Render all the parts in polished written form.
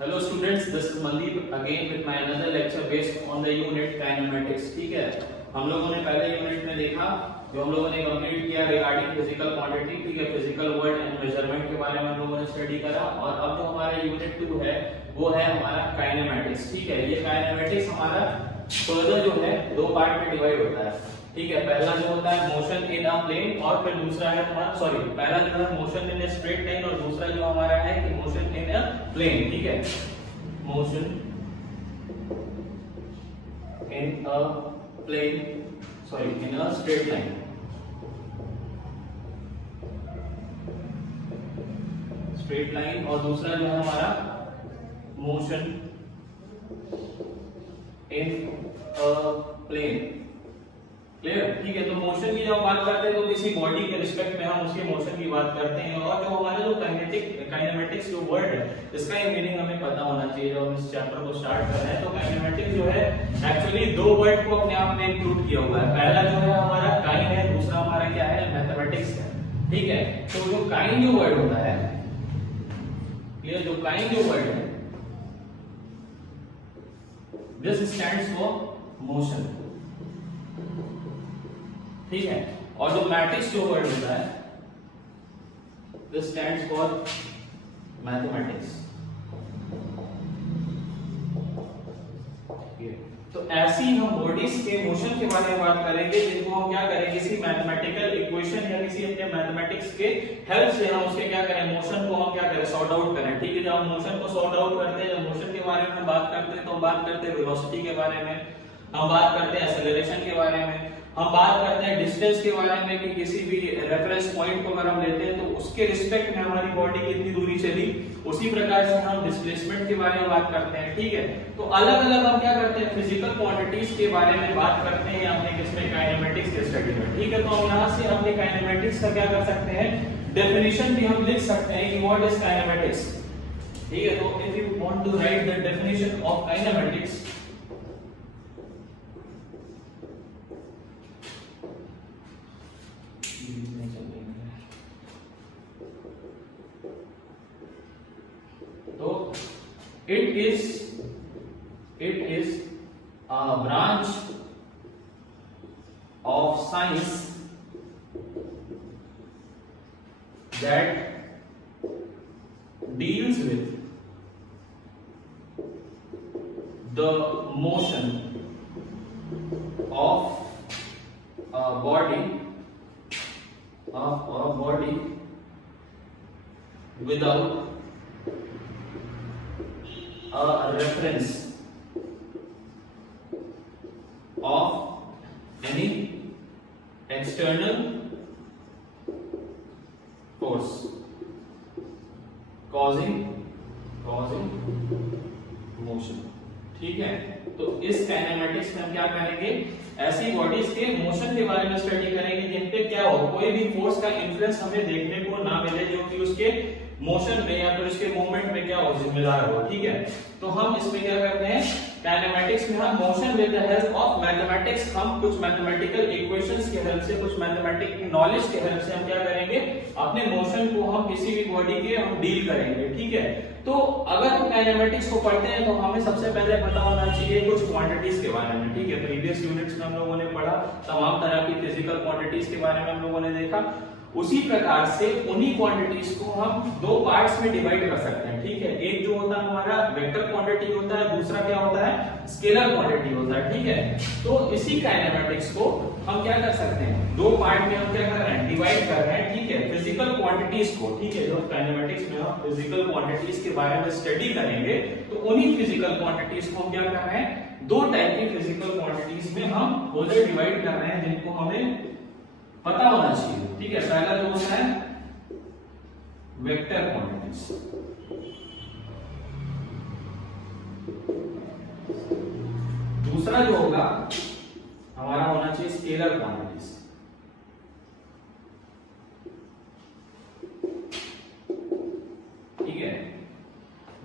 Hello students, this is Mandeep again with my another lecture based on the unit kinematics. ठीक है, हम लोगों ने पहले यूनिट में देखा, जो हम लोगों ने कंप्लीट किया रिगार्डिंग फिजिकल क्वांटिटी। ठीक है, फिजिकल वर्ड एंड मेजरमेंट के बारे में हम लोगों ने स्टडी करा। और अब जो हमारा यूनिट 2 है वो है हमारा काइनेमेटिक्स। ठीक है, ये काइनेमेटिक्स हमारा फर्दर जो है दो पार्ट में डिवाइड होता है। ठीक है, पहला जो होता है मोशन इन अ प्लेन, और फिर दूसरा है हमारा पहला जो है motion in a straight line, और दूसरा जो हमारा है कि मोशन इन अ प्लेन। ठीक है, motion in a plane in a straight line. Straight line, और दूसरा जो है हमारा motion in a plane. Clear? ठीक है, तो मोशन की जब बात करते हैं तो किसी बॉडी के रिस्पेक्ट में हम उसके मोशन की बात करते हैं। और जो हमारा जो काइनेमेटिक्स जो वर्ड है, इसका एक मीनिंग हमें पता होना चाहिए जब हम इस चैप्टर को स्टार्ट कर रहे हैं। तो काइनेमेटिक्स जो है एक्चुअली दो वर्ड को अपने आप में इंक्लूड किया हुआ है। पहला जो है हमारा काइन है, दूसरा हमारा क्या है, मैथमेटिक्स है। ठीक है, तो जो काइन जो वर्ड होता है, क्लियर, जो काइन जो वर्ड है, दिस स्टैंड्स फॉर मोशन। ठीक है, और जो मैट्रिक्स जो वर्ड होता है, दिस स्टैंड्स फॉर मैथमेटिक्स। तो ऐसी हम बॉडीज के मोशन के बारे में बात करेंगे जिनको हम क्या करें, किसी मैथमेटिकल इक्वेशन या किसी अपने मैथमेटिक्स के हेल्प से हम उसके क्या करें, मोशन को हम क्या करें, सॉर्ट आउट करें। ठीक है, जब हम मोशन को सॉर्ट आउट करते हैं, जब मोशन के बारे में बात करते हैं तो हम बात करते हैं वेलोसिटी के बारे में, हम बात करते हैं एक्सेलरेशन के बारे में, हम बात करते हैं डिस्टेंस के बारे में कि किसी भी रेफरेंस पॉइंट को अगर हम लेते हैं तो उसके रिस्पेक्ट में हमारी बॉडी कितनी दूरी चली। उसी प्रकार से हम डिस्प्लेसमेंट के बारे में बात करते हैं। ठीक है, तो अलग अलग हम क्या करते हैं, फिजिकल क्वांटिटीज के बारे में बात करते हैं अपने किसमें, काइनेमेटिक्स के स्टडी में। ठीक है, तो हम यहाँ से अपने काइनेमेटिक्स का क्या कर सकते हैं, डेफिनेशन भी हम लिख सकते हैं कि व्हाट इज काइनेमेटिक्स। ठीक है, तो if you want to write the definition of kinematics, तो it is a branch of science that deals with the motion of a body without a reference of any external force causing motion। ठीक है, तो इस kinematics में हम क्या करेंगे, ऐसी बॉडीज के मोशन के बारे में स्टडी करेंगे जिन पे क्या हो, कोई भी फोर्स का इन्फ्लुएंस हमें देखने को ना मिले जो कि उसके मोशन में या फिर उसके मूवमेंट में क्या हो, जिम्मेदार हो। ठीक है, तो हम इसमें क्या करते हैं, काइनेमेटिक्स में हम motion with the help of mathematics, हम कुछ मैथमेटिकल इक्वेशंस की हेल्प से, कुछ मैथमेटिकल नॉलेज की हेल्प से हम क्या करेंगे, अपने मोशन को हम किसी भी बॉडी के हम डील करेंगे। ठीक है, तो अगर हम काइनेमेटिक्स को पढ़ते हैं तो हमें सबसे पहले पता होना चाहिए कुछ क्वांटिटीज के बारे में। ठीक है, प्रीवियस यूनिट्स में हम लोगों ने पढ़ा तमाम तरह की फिजिकल क्वांटिटीज के बारे में हम लोगों ने देखा। उसी प्रकार से उन्हीं क्वांटिटीज को हम दो पार्ट्स में डिवाइड कर सकते हैं। ठीक है, एक जो होता है हमारा वेक्टर क्वांटिटी होता है, दूसरा क्या होता है, स्केलर क्वांटिटी होता है। ठीक है, तो इसी काइनेमेटिक्स को हम क्या कर सकते हैं, दो पार्ट में हम क्या कर रहे हैं, डिवाइड कर रहे हैं। ठीक है, फिजिकल क्वांटिटीज को। ठीक है, जो काइनेमेटिक्स में हम फिजिकल क्वांटिटीज के बारे में स्टडी करेंगे तो उन्हीं फिजिकल क्वांटिटीज को हम क्या कर रहे हैं, दो टाइप की फिजिकल क्वांटिटीज में हम फर्दर डिवाइड कर रहे हैं जिनको हमें पता होना चाहिए। ठीक है, पहला जो होता है वेक्टर क्वांटिटीज, दूसरा जो होगा हमारा होना चाहिए स्केलर क्वांटिटीज। ठीक है,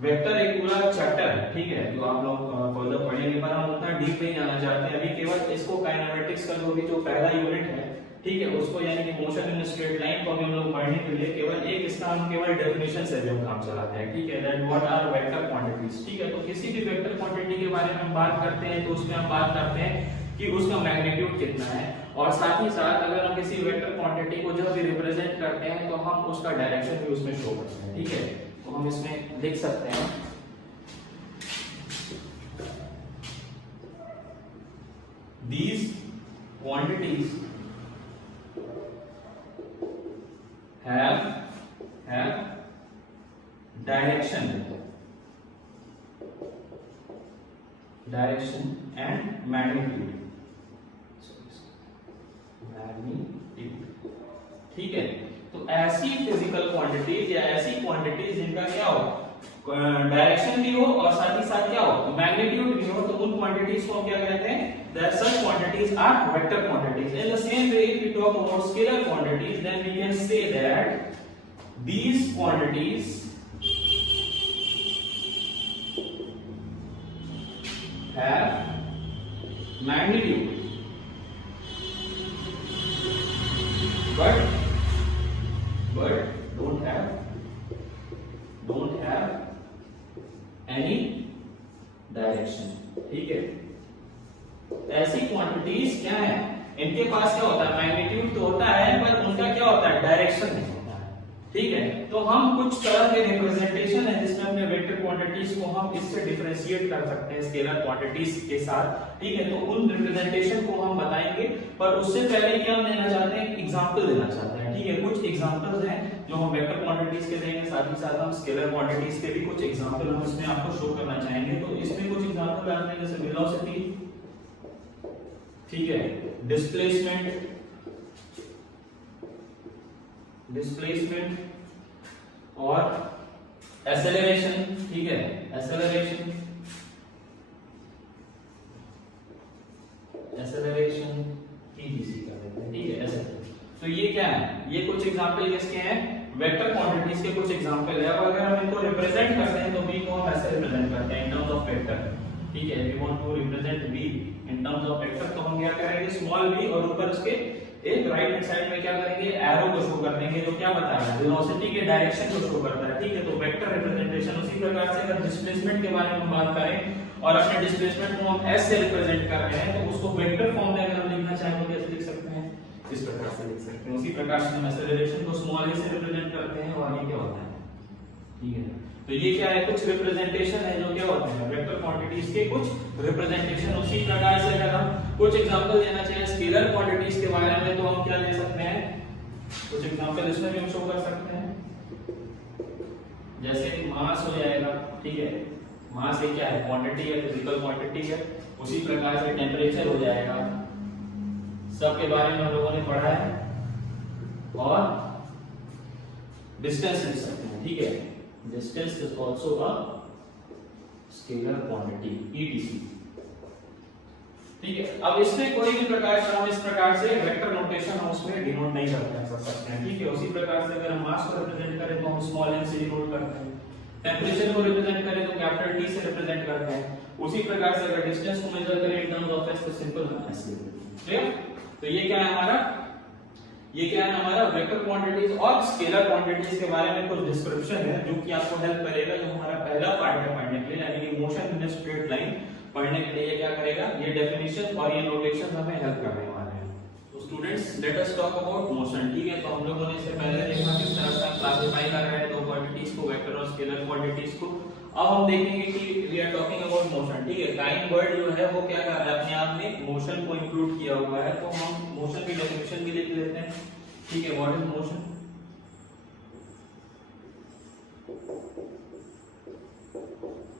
वेक्टर एक पूरा चैप्टर है। ठीक है, जो आप लोग फर्दर पढ़ेंगे, पर हम उतना डीप नहीं जाना चाहते हैं अभी। केवल इसको काइनेमेटिक्स का जो पहला यूनिट है, ठीक है, उसको यानी कि मोशन इन स्ट्रेट लाइन को हम लोग पढ़ने के लिए केवल एक इसका हम केवल डेफिनेशन से भी हम काम चलाते हैं, ठीक है। That what are vector quantities, ठीक है। तो किसी भी वेक्टर क्वांटिटी के बारे में हम बात करते हैं तो उसमें हम बात करते हैं कि उसका मैग्नीट्यूड कितना है, और साथ ही साथ अगर हम किसी वेक्टर क्वांटिटी को जब भी रिप्रेजेंट करते हैं तो हम उसका डायरेक्शन भी उसमें शो करते हैं, ठीक है। तो हम इसमें लिख सकते हैं these quantities have direction and magnitude, ठीक है। तो ऐसी फिजिकल क्वांटिटीज या ऐसी क्वांटिटीज जिनका क्या हो, डायरेक्शन भी हो और साथ ही साथ क्या हो, मैग्नीट्यूड भी हो, तो उन क्वांटिटीज को हम क्या कहते हैं, that such quantities are vector quantities. In the same way, if we talk about scalar quantities, then we can say that these quantities have magnitude but don't have any direction, ठीक है। ऐसी quantities क्या है, इनके पास क्या होता है, magnitude तो होता है पर उनका क्या होता है, डायरेक्शन नहीं होता है, ठीक है। तो हम कुछ तरह के रिप्रेजेंटेशन है जिसमें अपने वेक्टर क्वांटिटीज को हम इससे डिफरेंशिएट कर सकते हैं स्केलर क्वांटिटीज के साथ, ठीक है। तो उन रिप्रेजेंटेशन को हम बताएंगे, पर उससे पहले क्या हम लेना चाहते हैं, एग्जांपल देना चाहते हैं, ठीक है। कुछ एग्जांपल्स हैं जो हम वेक्टर क्वांटिटीज के देंगे, साथ ही साथ हम स्केलर क्वांटिटीज के भी कुछ एग्जांपल हम इसमें आपको शो करना चाहेंगे। तो इसमें कुछ एग्जांपल आते हैं जैसे वेलोसिटी, ठीक है, डिस्प्लेसमेंट और एक्सेलरेशन, ठीक है, एक्सेलरेशन ईडीसी कर देते हैं, ठीक है, ऐसे। तो ये क्या है, ये कुछ एग्जांपल किसके हैं, वेक्टर क्वांटिटीज के कुछ एग्जांपल है। अब अगर हम इनको रिप्रेजेंट करते हैं तो v को हम ऐसे रिप्रेजेंट करते हैं इन टर्म्स ऑफ वेक्टर, ठीक है। We want to represent v in terms of vector, तो हम क्या करेंगे, स्मॉल v और ऊपर उसके एक राइट हैंड साइड में क्या करेंगे, एरो को शो कर देंगे, जो क्या बता रहा है, वेलोसिटी के डायरेक्शन को शो करता है, ठीक है। तो वेक्टर रिप्रेजेंटेशन। उसी प्रकार से अगर डिस्प्लेसमेंट के बारे में हम बात करें और अपने डिस्प्लेसमेंट को हम s से रिप्रेजेंट कर रहे हैं, तो उसको वेक्टर फॉर्म में अगर हम लिखना चाहें तो कैसे लिख सकते हैं, इस प्रकार से लिख सकते हैं। उसी प्रकार से हम एक्सेलरेशन को स्मॉल a से रिप्रेजेंट करते हैं, और ये क्या होता है, ठीक है। तो ये क्या है, कुछ रिप्रेजेंटेशन है जो क्या होते हैं, वेक्टर क्वांटिटीज के कुछ रिप्रेजेंटेशन। उसी प्रकार से अगर हम कुछ एग्जांपल देना चाहें स्केलर क्वांटिटीज के बारे में, तो हम क्या ले सकते हैं, कुछ एग्जांपल इसमें भी हम शो कर सकते हैं, जैसे मास हो जाएगा, ठीक है। मास एक क्या है, क्वांटिटी है, फिजिकल क्वांटिटी है। उसी प्रकार से टेम्परेचर हो जाएगा, सब के बारे में हम लोगों ने पढ़ा है, और डिस्टेंस लिख सकते हैं, ठीक है। Distance is also a scalar quantity, etc. ठीक है। अब इसमें कोई भी प्रकार का हम इस प्रकार से वेक्टर नोटेशन हम उसमें डिनोट नहीं कर सकते हैं, ठीक है। उसी प्रकार से अगर हम मास को रिप्रेजेंट करें तो हम स्मॉल m से डिनोट करते हैं, टेम्परेचर को रिप्रेजेंट करें तो कैपिटल T से रिप्रेजेंट करते हैं। उसी प्रकार से अगर डिस्टेंस को मेजर करें इन टर्म्स ऑफ s तो सिंपल s से, क्लियर। तो ये क्या है हमारा वेक्टर क्वांटिटीज और स्केलर क्वांटिटीज के बारे में कुछ डिस्क्रिप्शन है जो कि आपको हेल्प करेगा, जो हमारा पहला पार्ट है पढ़ने के लिए, यानी कि मोशन इन स्ट्रेट लाइन पढ़ने के लिए। क्या करेगा, ये डेफिनेशन और ये नोटेशन हमें हेल्प करने वाले हैं। तो students, let us talk about motion, ठीक है। तो हम लोगों ने इससे पहले देखा किस तरह से हम क्लासिफाई कर रहे हैं दो क्वांटिटीज को, वेक्टर और स्केलर क्वांटिटीज को। अब हम देखेंगे कि we are talking about motion, ठीक है। काइंड वर्ड जो है वो क्या कर रहा है, अपने आप में मोशन को इंक्लूड किया हुआ है। तो हम मोशन की डेफिनेशन भी लिख लेते हैं, ठीक है। व्हाट इज मोशन,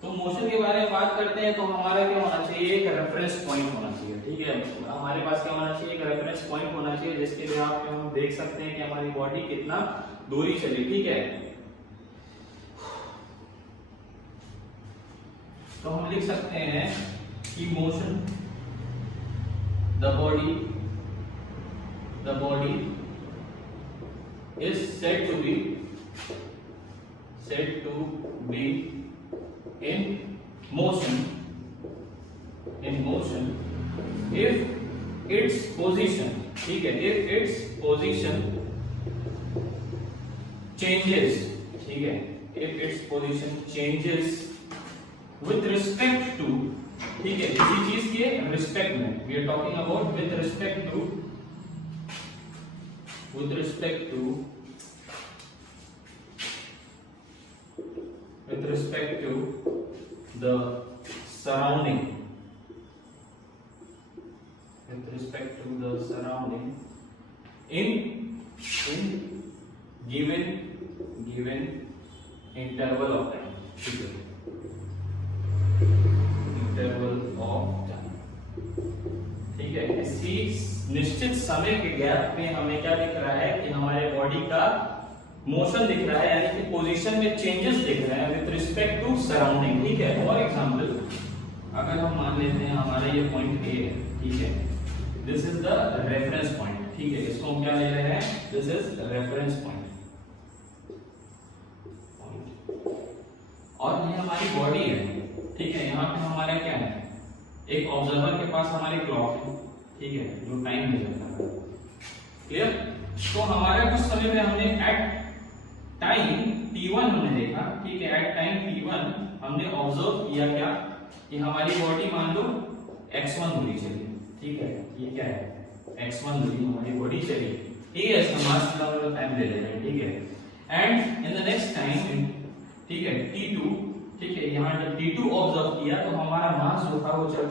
तो मोशन के बारे में बात करते हैं तो हमारा क्या होना चाहिए, एक रेफरेंस पॉइंट होना चाहिए, ठीक है। हमारे पास क्या होना चाहिए, एक रेफरेंस पॉइंट होना चाहिए जिसके लिए आप हम देख सकते हैं कि हमारी बॉडी कितना दूरी चली, ठीक है। तो हम लिख सकते हैं कि motion, the body is said to be in motion if its position, ठीक है, if its position changes, ठीक है, if its position changes with respect to, ठीक है, किसी चीज के रिस्पेक्ट में, we are talking about with respect to the surrounding, in given interval of time, ठीक है, interval of time, ठीक है, इसी निश्चित समय के गैप में हमें क्या दिख रहा है कि हमारे बॉडी का मोशन दिख रहा है, यानी कि पोजीशन में चेंजेस दिख रहे हैं विद रिस्पेक्ट टू सराउंडिंग, ठीक है। फॉर एग्जांपल अगर हम मान लेते हैं हमारा ये पॉइंट ए है, ठीक है, this is the reference point, ठीक है, इसको हम क्या ले रहे हैं, दिस इज रेफरेंस पॉइंट, और ये हमारी बॉडी है, ठीक है। यहाँ पे हमारा क्या है, एक ऑब्जर्वर के पास हमारी क्लॉक है, ठीक है, जो टाइम मेजर कर रहा है, क्लियर। तो हमारा कुछ समय में हमने एट टाइम t1 हमने देखा, ठीक है, एट टाइम t1 हमने ऑब्जर्व किया क्या कि हमारी बॉडी मान लो x1 दूरी चली, ठीक है, ये क्या है, x1 दूरी हमारी बॉडी चली, ठीक है, इसका मास टाइम ले लेते हैं, ठीक है। And in the next time, ठीक है, t2, ठीक है, यहाँ जब t2 ऑब्जर्व किया तो हमारा मास जो था वो चल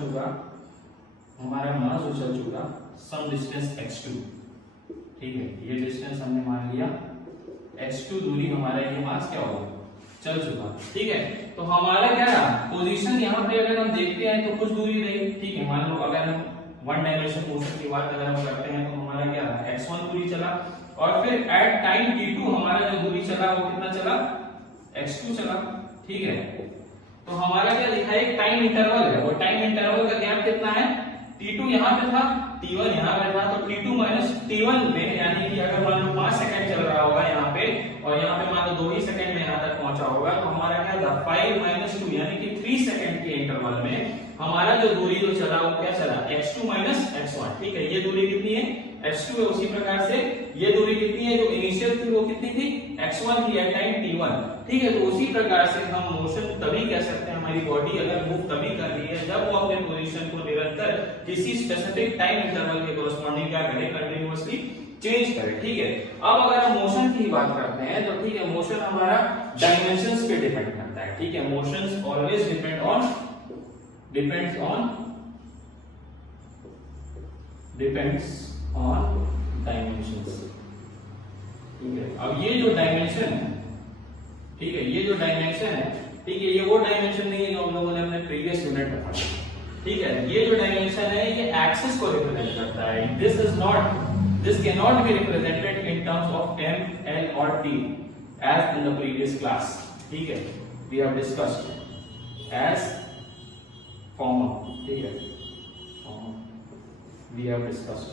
चुका, सम डिस्टेंस x2, ठीक है, ये डिस्टेंस हमने मान लिया x2 दूरी, हमारा ये मास क्या होगा, चल चुका, ठीक है। तो हमारा क्या रहा, पोजीशन यहाँ पे अगर हम देखते हैं तो कुछ दूरी रही, ठीक है, मान लो अगर हम वन डायमेंशन मोशन की बात अगर हम करते हैं तो हमारा क्या रहा, x1 दूरी चला, और फिर एट टाइम t2 हमारा जो दूरी चला वो कितना चला, x2 चला, ठीक है। तो हमारा क्या लिखा है, एक टाइम इंटरवल है, और टाइम इंटरवल का गैप कितना है, t2 यहाँ पे था, t1 यहाँ पे था, तो t2 माइनस t1 में, यानी कि अगर मान लो 5 सेकंड चल रहा होगा यहाँ पे, और यहाँ पे मान लो 2 ही सेकंड में यहाँ तक पहुंचा होगा, तो हमारा क्या था 5 माइनस 2, यानी कि 3 सेकंड के इंटरवल में हमारा जो दूरी जो चला वो क्या चला, x2 माइनस x1, ठीक है। ये दूरी कितनी है, x2 है, उसी प्रकार से ये दूरी कितनी है, जो इनिशियल थी वो कितनी थी, x1 थी एट टाइम t1, ठीक है। तो उसी प्रकार से हम मोशन तभी कह सकते हैं, हमारी बॉडी अगर मूव तभी कर रही है जब वो अपने पोजीशन को निरंतर किसी स्पेसिफिक टाइम इंटरवल के कोरस्पॉन्डिंग क्या करे, कंटिन्यूअसली चेंज करे, ठीक है। अब अगर हम मोशन की बात करते हैं तो ठीक है, मोशन हमारा डायमेंशंस पे डिपेंड करता है, ठीक है, motions always depends on dimensions, ठीक है। अब ये जो डायमेंशन है, ठीक है, ये जो डायमेंशन है, ठीक है, ये वो डायमेंशन नहीं है जो हम लोगों ने अपने प्रीवियस यूनिट में पढ़ा, ठीक है। ये जो डायमेंशन है ये एक्सिस को रिप्रेजेंट करता है, this cannot be represented in terms of m, l or t as in the previous class, ठीक है, we have discussed as comma, ठीक है, we have discussed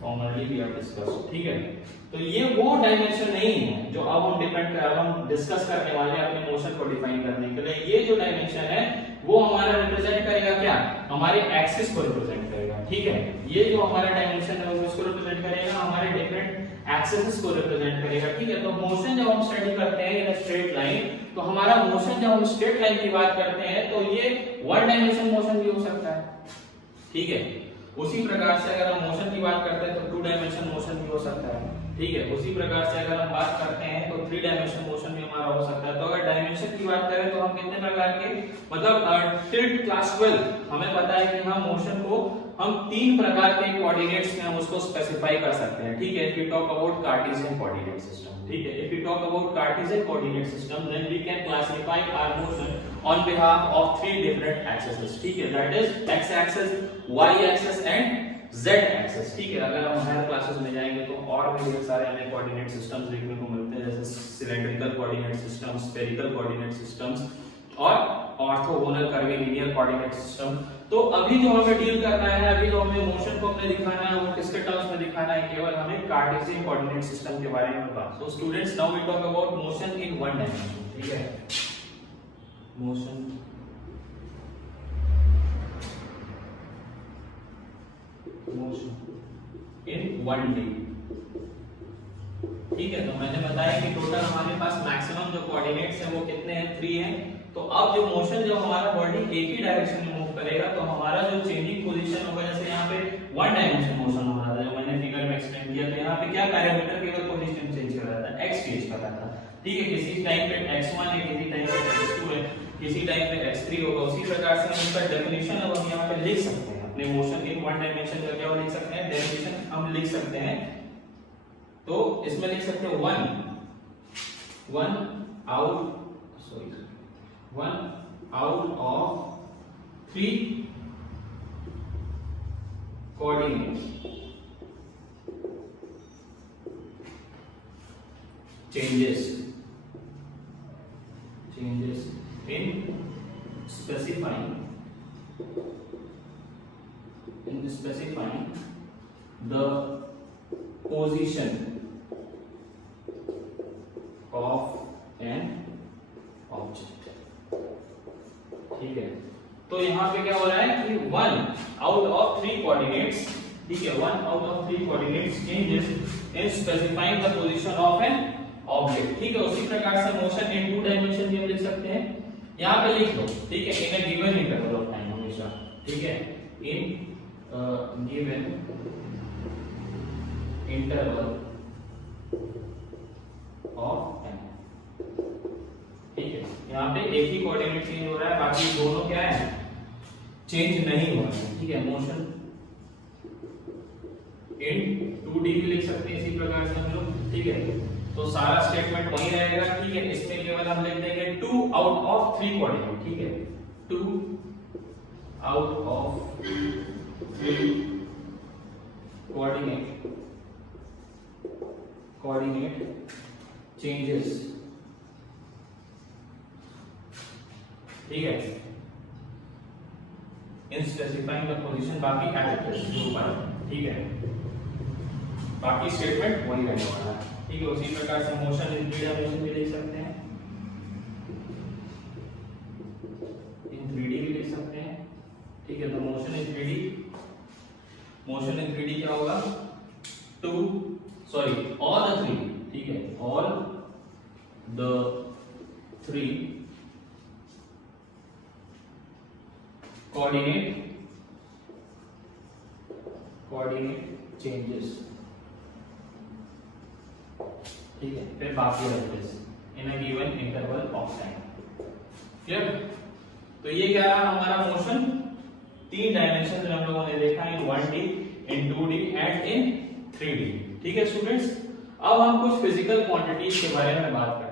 formerly we have discussed, ठीक है। तो ये वो डायमेंशन नहीं है जो अब हम डिस्कस करने वाले हैं अपने मोशन को डिफाइन करने के लिए। ये जो डायमेंशन है वो हमारा रिप्रेजेंट करेगा क्या, हमारे एक्सिस को रिप्रेजेंट करेगा, ठीक है। ये जो हमारा डायमेंशन है वो इसको रिप्रेजेंट करेगा, हमारे डिफरेंट एक्सिस को रिप्रेजेंट करेगा, ठीक है। तो मोशन जब हम स्टडी करते हैं इन स्ट्रेट लाइन, तो हमारा मोशन जब हम स्ट्रेट लाइन की बात करते हैं तो ये वन डायमेंशन मोशन भी हो सकता है, ठीक है। उसी प्रकार से अगर हम मोशन की बात करते हैं तो 2 डायमेंशन मोशन भी हो सकता है, ठीक है। उसी प्रकार से अगर हम बात करते हैं तो 3 डायमेंशन मोशन भी हमारा हो सकता है। तो अगर डायमेंशन की बात करें तो हम कितने प्रकार के, मतलब टिल क्लास 12 हमें पता है कि हम मोशन को हम 3 प्रकार के कोऑर्डिनेट्स में हम उसको स्पेसिफाई कर सकते हैं, ठीक है। If we talk about Cartesian coordinate system, ठीक है, if we talk about Cartesian coordinate system then we can classify our motion on behalf of 3 different axes, ठीक है, that is x axis, y axis and z axis, ठीक है। अगर हम higher classes में जाएंगे तो और भी ढेर सारे हमें कोऑर्डिनेट सिस्टम्स देखने को मिलते हैं, जैसे cylindrical coordinate systems, spherical coordinate systems और ऑर्थोगोनल कर्वीलिनियर कोऑर्डिनेट सिस्टम। तो अभी जो हमें डील करना है, अभी जो हमें मोशन को अपने दिखाना है वो किसके टर्म्स में दिखाना है, केवल हमें कार्टेशियन कोऑर्डिनेट सिस्टम के बारे में बताना। So students, now we talk about motion in one dimension, ठीक है, मोशन मोशन इन 1D। ठीक है, तो मैंने बताया कि टोटल हमारे पास मैक्सिमम जो कोऑर्डिनेट्स हैं वो कितने हैं, 3 हैं। तो अब जो मोशन जब हमारा बॉडी एक ही डायरेक्शन में मूव करेगा तो हमारा जो चेंजिंग पोजीशन होगा, जैसे यहाँ पे 1 डायमेंशन मोशन हो रहा था जो मैंने फिगर में एक्सप्लेन किया, तो यहाँ पे क्या पैरामीटर केवल पोजीशन चेंज कर रहा था, x चेंज कर रहा था। ठीक है, किसी टाइम पे x1 है, किसी टाइम पे x2 है, किसी टाइम पे x3 होगा। उसी प्रकार से हम इसका डेफिनेशन अब हम यहाँ पे लिख सकते हैं, अपने मोशन इन 1 डायमेंशन का क्या लिख सकते हैं, डेफिनेशन हम लिख सकते हैं। तो इसमें लिख सकते हैं 1 out of 3 coordinate changes in specifying the position of an object। ठीक है, तो यहाँ पे क्या हो रहा है कि 1 आउट ऑफ 3 कोऑर्डिनेट्स, ठीक है, 1 out of 3 coordinates changes in specifying the position of an object. ठीक है, उसी प्रकार से मोशन इन 2 डायमेंशन भी हम लिख सकते हैं, यहाँ पे लिख लो। ठीक है, in a given interval of time हमेशा। ठीक है, in given interval of time. ठीक है, यहाँ पे एक ही कोऑर्डिनेट चेंज हो रहा है, बाकी दोनों क्या है, चेंज नहीं हो रहे हैं। ठीक है, मोशन इन 2D भी लिख सकते हैं इसी प्रकार से हम लोग। ठीक है, तो सारा स्टेटमेंट वही रहेगा। ठीक है, इसमें केवल हम लिख देंगे 2 आउट ऑफ 3 कोऑर्डिनेट। ठीक है, 2 आउट ऑफ 3 कोऑर्डिनेट चेंजेस। ठीक है, इन स्पेसिफाइंग द पोजीशन, बाकी एडिटर्स जो ऊपर। ठीक है, बाकी स्टेटमेंट वही रहने वाला है। ठीक है, उसी प्रकार से मोशन इन 3 डायमेंशन भी लिख सकते हैं, इन 3D भी लिख सकते हैं। ठीक है, तो मोशन इन 3D क्या होगा, ऑल द 3। ठीक है, ऑल द 3 कोऑर्डिनेट चेंजेस। ठीक है, फिर बाकी address in a given interval of time. Clear? तो ये क्या रहा हमारा मोशन 3 डायमेंशन में हम लोगों ने देखा, इन 1D, in 2D and in 3D। ठीक है स्टूडेंट्स, अब हम कुछ फिजिकल क्वांटिटीज के बारे में बात करें।